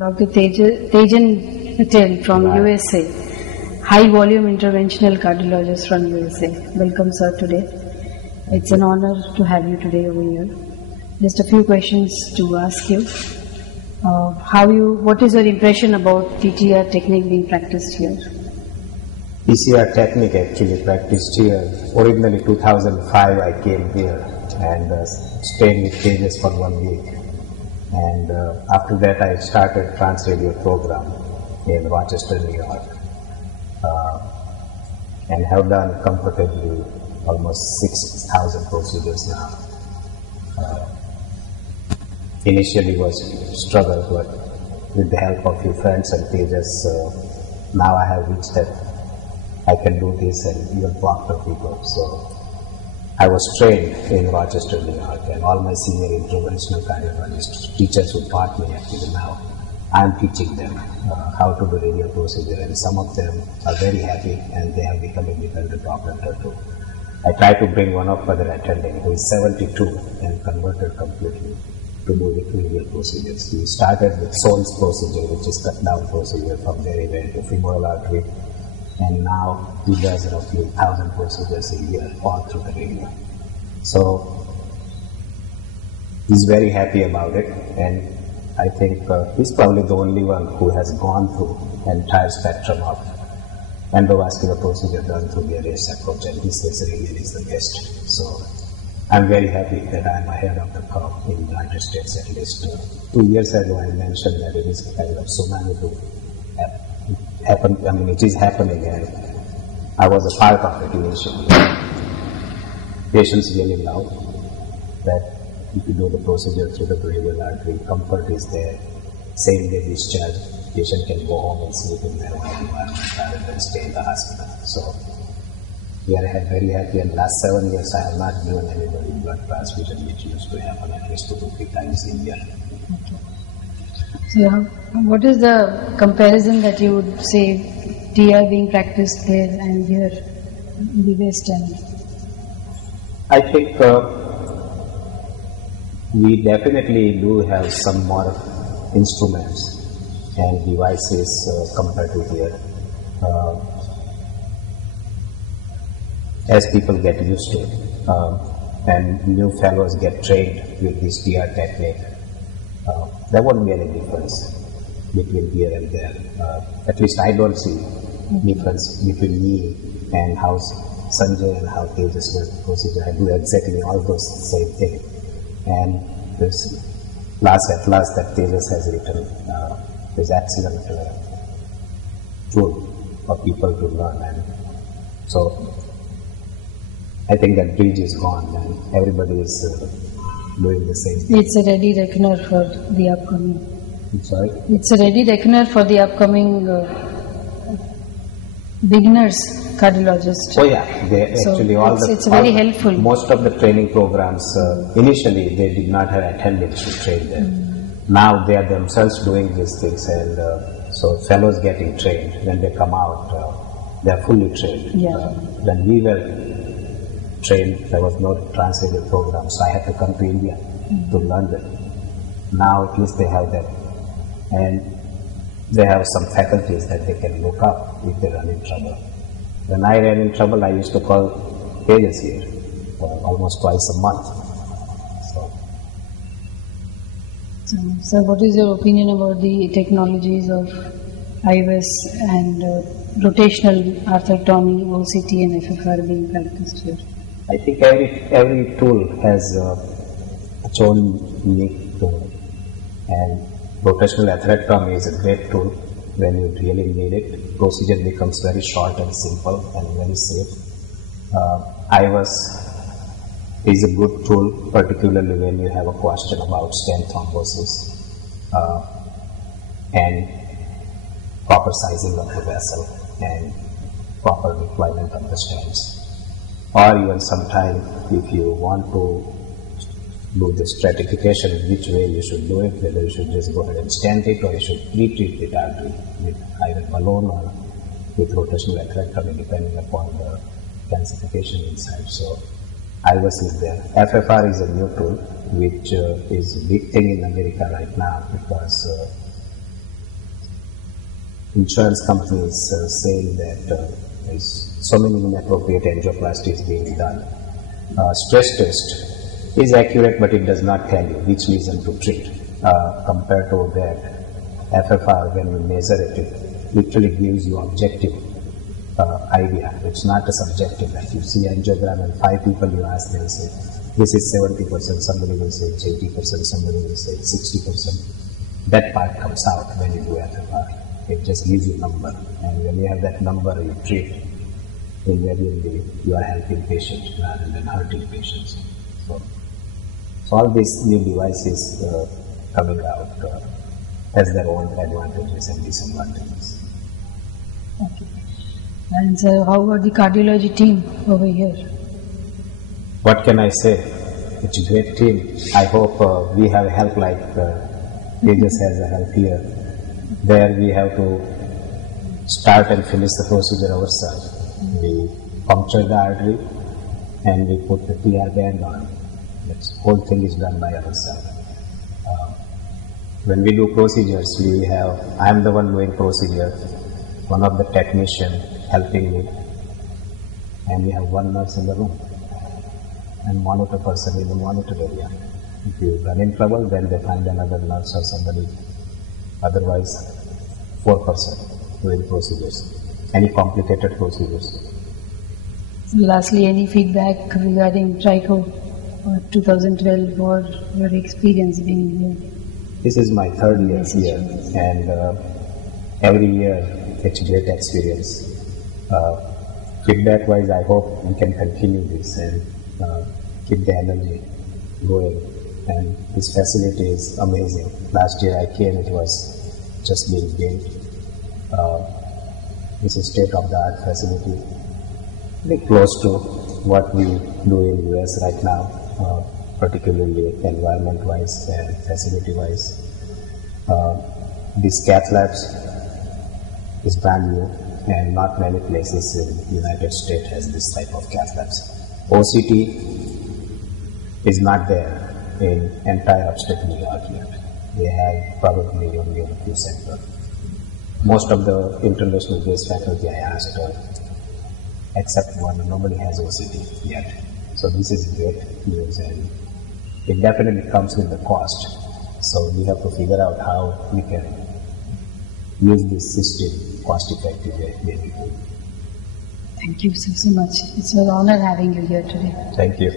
Dr. Tejan Patel from USA, high volume interventional cardiologist from USA. Welcome, sir, today. It's an honor to have you today over here. Just a few questions to ask you. What is your impression about TTR technique being practiced here? PCR technique actually practiced here. Originally 2005 I came here and stayed with Tejas for 1 week. And after that I started Transradial program in Rochester, New York, and have done comfortably almost 6,000 procedures now. Initially was struggle, but with the help of few friends and Tejas, now I have reached that I can do this and even talk to people. So I was trained in Rochester, New York, and all my senior interventional cardiologists, teachers who taught me actually now, I'm teaching them how to do radial procedure, and some of them are very happy and they have become independent operator too. I try to bring one of other attending who is 72 and converted completely to do the radial procedures. He started with Sohn's procedure, which is cut down procedure from very vein to femoral artery, and now he does roughly 1,000 procedures a year all through the radial. So he's very happy about it, and I think he's probably the only one who has gone through entire spectrum of endovascular procedure done through various approach, and he says radial is the best. So I'm very happy that I'm ahead of the curve in the United States at least. 2 years ago I mentioned that it is kind of so many to happen. I mean, it is happening, and I was a part of it initially. Patients really love that if you do the procedure through the radial artery, comfort is there. Same day discharge, patient can go home and sleep in their own environment rather than stay in the hospital. So we are very happy, and last 7 years I have not given anybody blood transfusion, which used to happen at least 2 to 3 times a year. Okay. So what is the comparison that you would say TR being practiced there and here in the West End? I think we definitely do have some more instruments and devices compared to here. As people get used to it and new fellows get trained with this TR technique, there won't be any difference between here and there. At least I don't see difference between me and how Sanjay and how Tejas does the procedure. I do exactly all those same thing. And this atlas that Tejas has written is excellent tool for people to learn. And so I think that bridge is gone and everybody is doing the same thing. It's a ready reckoner for the upcoming. I'm sorry? It's a ready reckoner for the upcoming beginners cardiologists. Oh yeah, they actually it's very helpful. Most of the training programs initially they did not have attendants to train them. Now they are themselves doing these things, and so fellows getting trained. When they come out, they are fully trained. Yeah. When we were trained, there was no Transradial program, so I had to come to India to learn that. Now at least they have that, and they have some faculties that they can look up if they run in trouble. When I ran in trouble, I used to call Tejas here almost twice a month. So what is your opinion about the technologies of IVS and rotational arthrotomy, OCT and FFR being practiced here? I think every tool has its own unique tool, and rotational atherectomy is a great tool when you really need it. Procedure becomes very short and simple and very safe. IVS is a good tool, particularly when you have a question about stent thrombosis and proper sizing of the vessel and proper deployment of the stents. Or even sometime if you want to do the stratification, which way you should do it, whether you should just go ahead and stent it or you should pre-treat the artery with either balloon or with rotational atherectomy depending upon the calcification inside. So IVS is there. FFR is a new tool which is a big thing in America right now because insurance companies saying that there's so many inappropriate angioplasties being done. Stress test is accurate, but it does not tell you which lesion to treat. Compared to that, FFR, when you measure it, it literally gives you objective idea. It's not a subjective. Like you see angiogram and 5 people you ask, they will say, this is 70%, somebody will say it's 80%, somebody will say it's 60%. That part comes out when you do FFR. It just gives you a number. And when you have that number, you treat. Invariably, you are helping patients rather than hurting patients. So all these new devices coming out has their own advantages and disadvantages. Okay. And how about the cardiology team over here? What can I say? It's a great team. I hope we have help like Tejas has a help here. There we have to start and finish the procedure ourselves. We puncture the artery and we put the TR band on. The whole thing is done by ourselves. When we do procedures, I am the one doing procedure, one of the technician helping me, and we have one nurse in the room and monitor person in the monitor area. If you run in trouble, then they find another nurse or somebody. Otherwise, 4% doing procedures, any complicated procedures. So lastly, any feedback regarding TRICO 2012 or your experience being here? This is my third year here, and every year it's a great experience. Feedback-wise, I hope we can continue this and keep the energy going. And this facility is amazing. Last year I came, it was just being built. It's a state-of-the-art facility, very close to what we do in US right now, particularly environment-wise and facility-wise. This cath labs is brand new, and not many places in the United States has this type of cath labs. OCT is not there in entire upstate New York yet. They have probably only a few centers. Most of the international based faculty I asked, except one, nobody has OCT yet. So this is great news, and it definitely comes with the cost. So we have to figure out how we can use this system cost effectively. Thank you so much. It's an honor having you here today. Thank you.